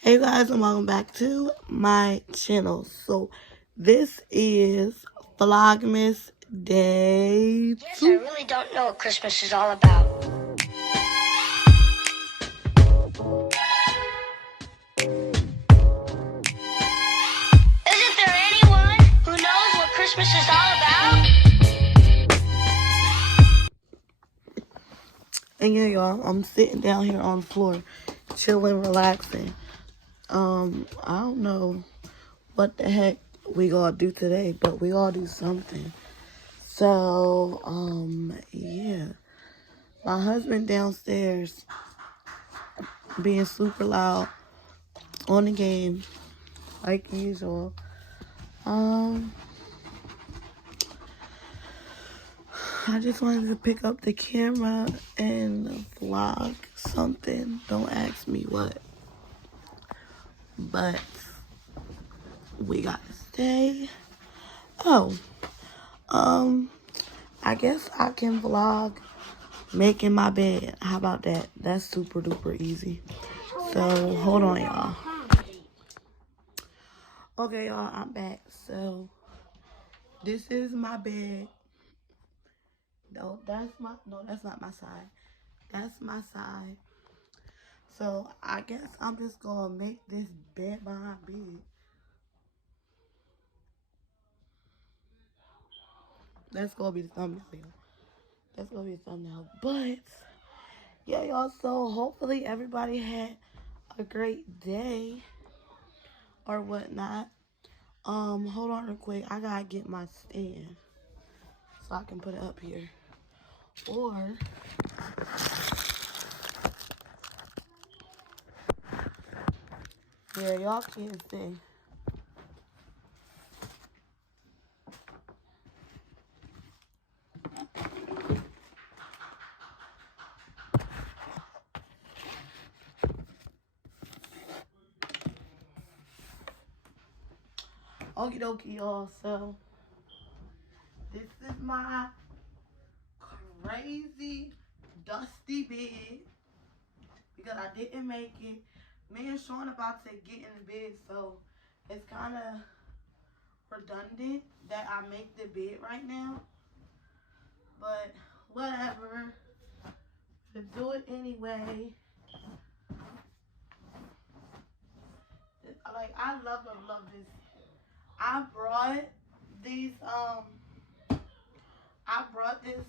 Hey guys, and welcome back to my channel. So this is Vlogmas Day 2. Yes, I really don't know what Christmas is all about. Isn't there anyone who knows what Christmas is all about? And yeah, y'all, I'm sitting down here on the floor, chilling, relaxing. I don't know what the heck we gonna do today, but we gonna do something. So, yeah. My husband downstairs being super loud on the game, like usual. I just wanted to pick up the camera and vlog something. Don't ask me what. But we gotta stay. Oh, I guess I can vlog making my bed. How about that? That's super duper easy. So hold on, y'all. Okay, y'all, I'm back. So this is my bed. No, that's not my side. That's my side. So I guess I'm just gonna make this bed behind bed. That's gonna be the thumbnail, y'all. That's gonna be the thumbnail. But yeah, y'all. So hopefully everybody had a great day or whatnot. Hold on real quick. I gotta get my stand so I can put it up here. Or yeah, y'all can't see. Okie dokie, y'all. So this is my crazy dusty bed because I didn't make it. Me and Sean about to get in the bed, so it's kind of redundant that I make the bed right now. But whatever, to do it anyway. Like I love this. I brought these I brought this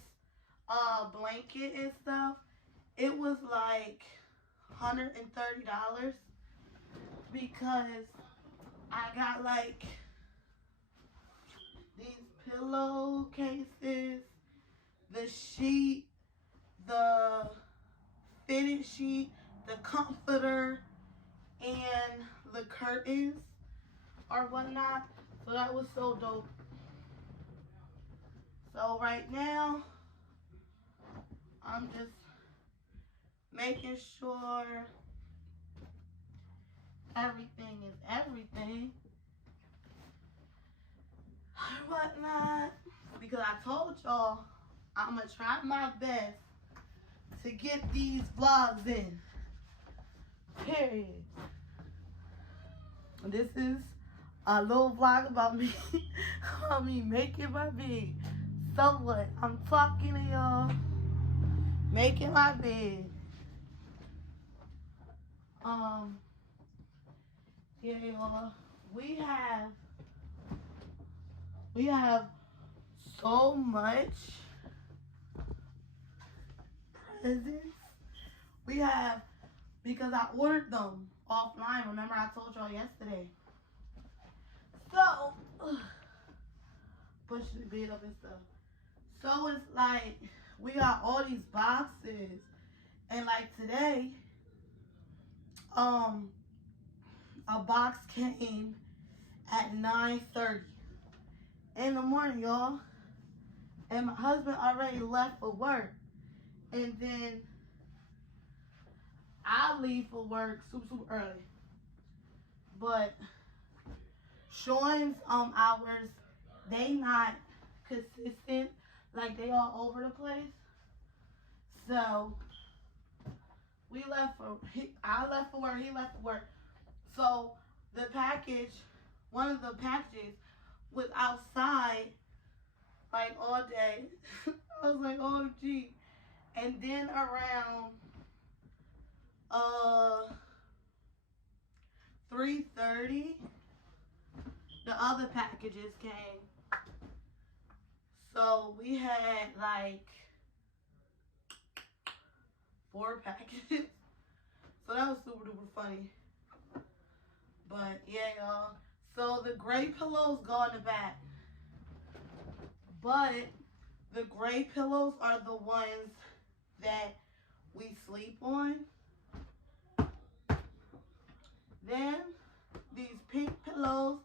blanket and stuff. It was like $130 because I got like these pillowcases, the sheet, the fitted sheet, the comforter, and the curtains or whatnot. So that was so dope. So right now, I'm just making sure everything is everything or whatnot. Because I told y'all I'm gonna try my best to get these vlogs in. Period. This is a little vlog about me, about me making my bed. So what? I'm talking to y'all, making my bed. Yeah, y'all. We have so much presents. We have because I ordered them offline. Remember I told y'all yesterday. So push the bed up and stuff. So it's like we got all these boxes, and like today, a box came at 9:30 in the morning, y'all, and my husband already left for work, and then I leave for work super early, but Sean's hours, they not consistent, like they all over the place. So I left for work, he left for work. So the package, one of the packages was outside like all day. I was like, oh gee. And then around 3:30, the other packages came. So we had like 4 packages. So that was super duper funny. But yeah, y'all. So the gray pillows go in the back. But the gray pillows are the ones that we sleep on. Then these pink pillows.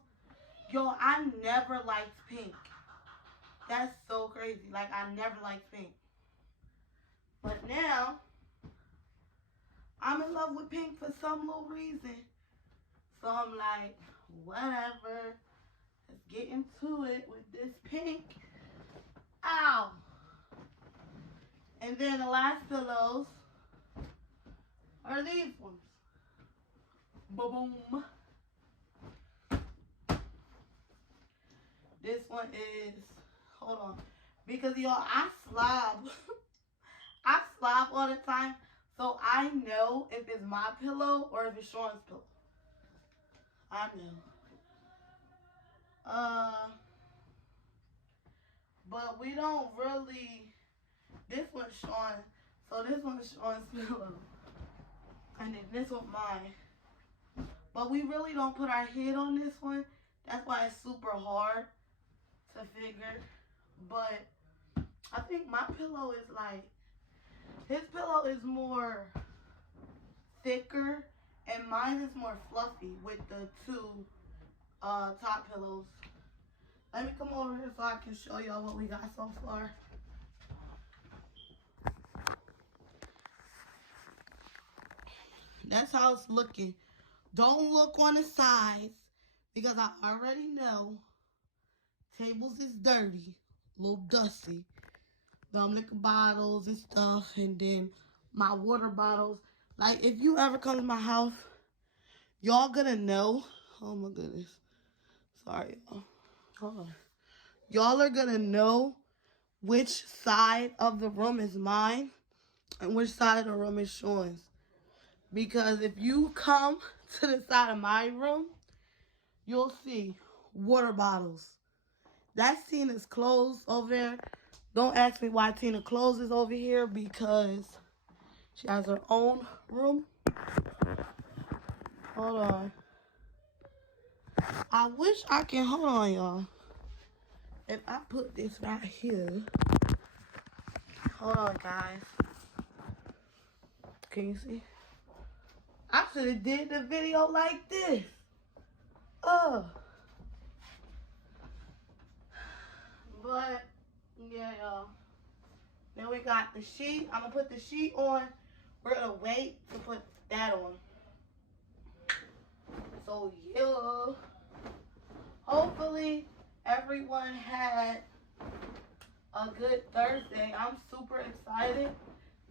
Yo, I never liked pink. That's so crazy. Like, I never liked pink. But now, I'm in love with pink for some little reason. So I'm like, whatever. Let's get into it with this pink. Ow. And then the last pillows are these ones. Boom. This one is, hold on. Because y'all, I slob. I slob all the time. So I know if it's my pillow or if it's Sean's pillow. I know. But we don't really, this one's Sean. So this one's Sean's pillow. And then this one mine. But we really don't put our head on this one. That's why it's super hard to figure. But I think my pillow is like, his pillow is more thicker and mine is more fluffy with the 2 top pillows. Let me come over here so I can show y'all what we got so far. That's how it's looking. Don't look on the sides because I already know tables is dirty, a little dusty. Liquor bottles and stuff, and then my water bottles. Like, if you ever come to my house, y'all gonna know. Oh my goodness. Sorry, y'all. Hold on. Y'all are gonna know which side of the room is mine and which side of the room is Sean's. Because if you come to the side of my room, you'll see water bottles. That's Tina's clothes over there. Don't ask me why Tina clothes is over here because she has her own room. Hold on. I wish I can, hold on, y'all. If I put this right here. Hold on, guys. Can you see? I should have did the video like this. But, yeah, y'all. Then we got the sheet. I'm going to put the sheet on. We're going to wait to put that on. So, yeah. Hopefully, everyone had a good Thursday. I'm super excited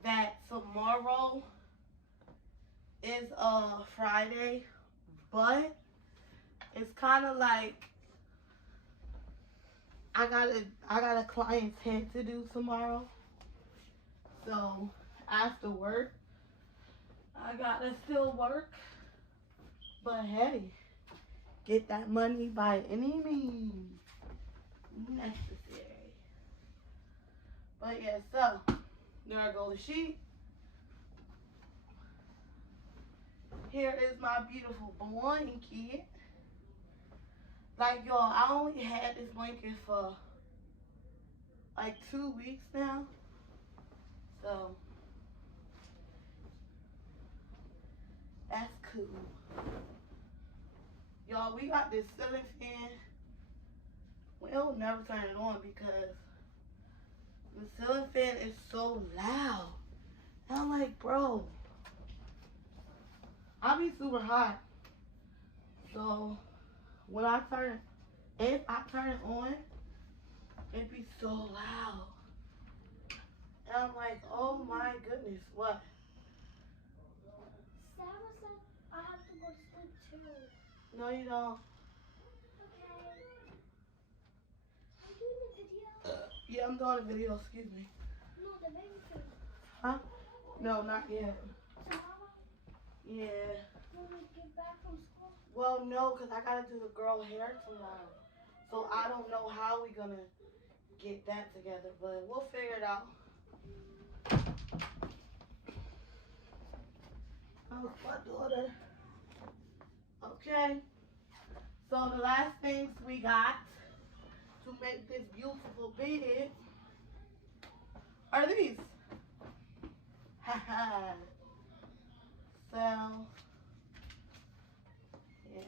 that tomorrow is Friday. But, it's kind of like I got a client's head to do tomorrow. So after work, I gotta still work. But hey, get that money by any means necessary. But yeah, so there I go the sheet. Here is my beautiful blanket. Like, y'all, I only had this blanket for like 2 weeks now. So, that's cool. Y'all, we got this ceiling fan. We'll never turn it on because the ceiling fan is so loud. And I'm like, bro, I'll be super hot. So, when I turn, if I turn it on, it'd be so loud. And I'm like, oh my goodness, what? Sarah said I have to go to sleep too. No, you don't. Okay. I'm doing a video. Yeah, I'm doing a video. Excuse me. No, the baby thing. Huh? No, not yet. Tomorrow, Yeah. when we get back from school. Well, no, because I got to do the girl hair tomorrow. So I don't know how we going to get that together, but we'll figure it out. Oh, my daughter. Okay. So the last things we got to make this beautiful bed are these. Haha. So, yeah.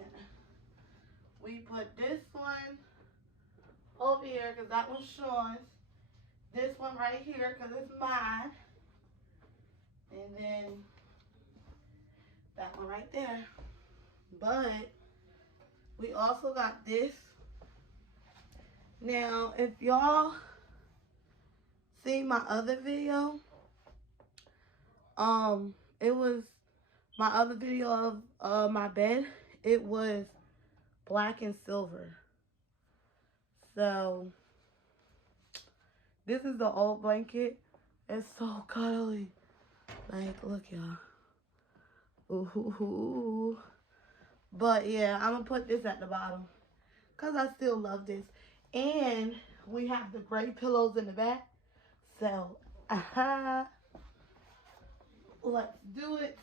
We put this one over here because that one's Sean's. This one right here because it's mine. And then that one right there. But we also got this. Now, if y'all see my other video, it was my other video of my bed. It was black and silver. So this is the old blanket. It's so cuddly. Like, look, y'all. Ooh. But yeah, I'm gonna put this at the bottom because I still love this. And we have the gray pillows in the back. So, let's do it.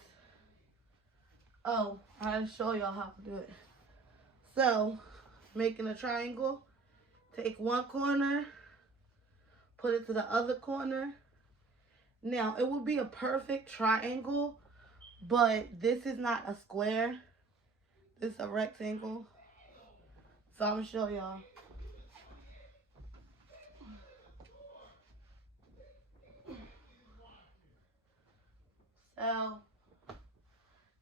Oh, I'll show y'all how to do it. So, making a triangle. Take one corner, put it to the other corner. Now, it would be a perfect triangle, but this is not a square. This is a rectangle. So, I'm going to show y'all. So,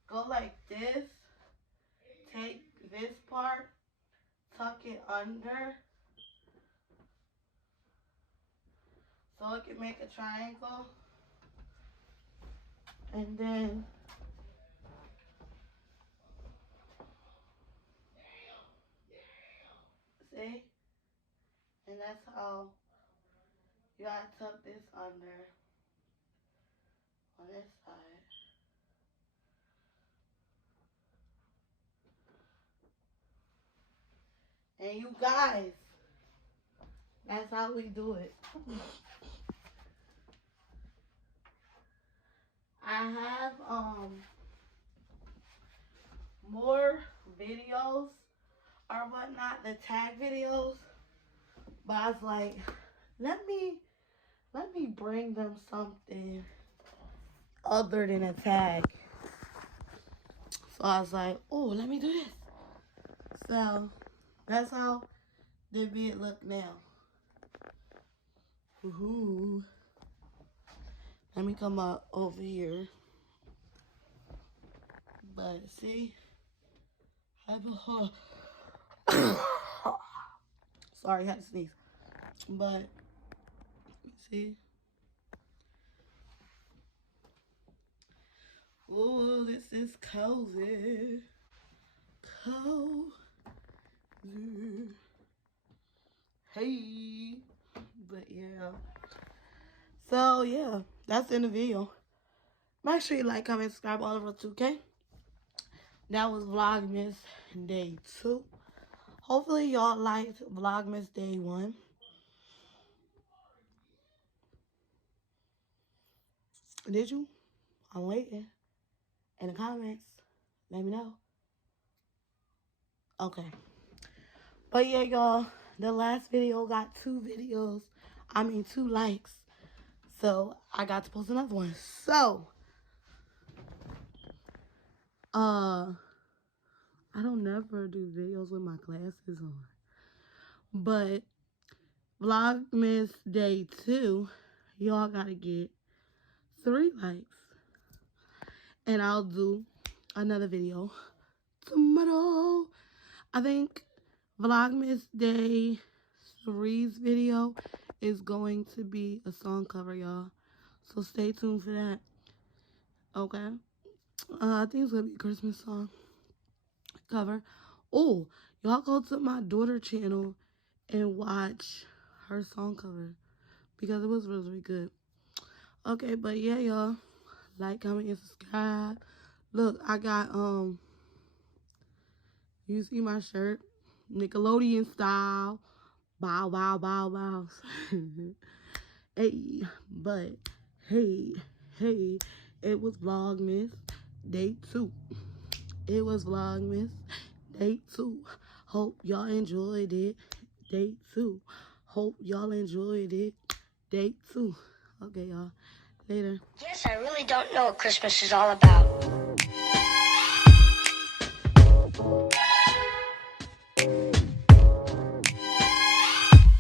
go like this. Take this part, tuck it under. So it can make a triangle. And then see? And that's how you gotta tuck this under on this side. And you guys, that's how we do it. I have more videos or whatnot, the tag videos, but I was like, let me bring them something other than a tag. So I was like, oh, let me do this. So that's how the vid look now. Woohoo. Let me come up over here. But see, I have a sorry, I had to sneeze. But see. Oh, this is cozy. Cozy. Hey. But yeah. So yeah, that's in the video. Make sure you like, comment, subscribe all over 2K. That was Vlogmas Day 2. Hopefully y'all liked Vlogmas Day 1. Did you? I'm waiting. In the comments, let me know. Okay. But yeah, y'all, the last video got 2 likes. So I got to post another one. So, I don't never do videos with my glasses on. But Vlogmas Day 2, y'all gotta get 3 likes. And I'll do another video tomorrow. I think Vlogmas Day 3's video is going to be a song cover, y'all. So stay tuned for that. Okay? I think it's going to be a Christmas song. cover. Oh, y'all go to my daughter channel and watch her song cover because it was really, really good. Okay, but yeah, y'all, like, comment, and subscribe. Look, I got you see my shirt, Nickelodeon style. Bow, bow, bow, bow. Hey, but hey, it was Vlogmas Day 2. It was Vlogmas Day 2. Hope y'all enjoyed it. Day 2. Hope y'all enjoyed it. Day 2. Okay, y'all. Later. Yes, I really don't know what Christmas is all about.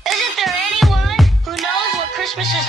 Isn't there anyone who knows what Christmas is